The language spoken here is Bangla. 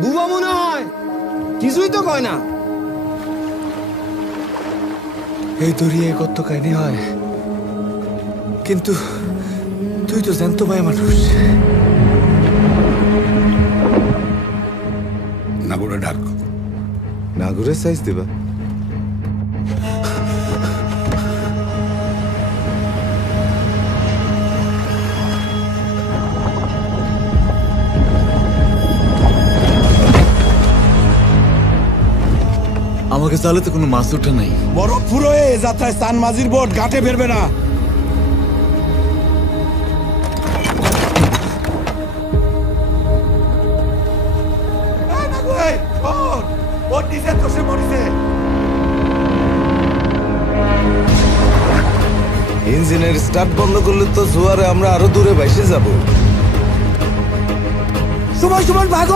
বুবা মনে হয়, কিছুই তো কয় না। এই দরিয়ায় কত কাহিনী হয়, কিন্তু তুই তো জ্যান্ত ভাই মানুষ। নাগরে ডাক। নাগরের সাইজ দিবা? আমাকে জালে তো কোনো মাছ উঠে নাই। বরফ ফুরোয় এ যাত্রায় স্থান মাঝির বোট ঘাটে ফেরবে না। ইঞ্জিনের স্টার্ট বন্ধ করলে তো জোয়ারে আমরা আরো দূরে ভাইসে যাব। সময় ভাগো।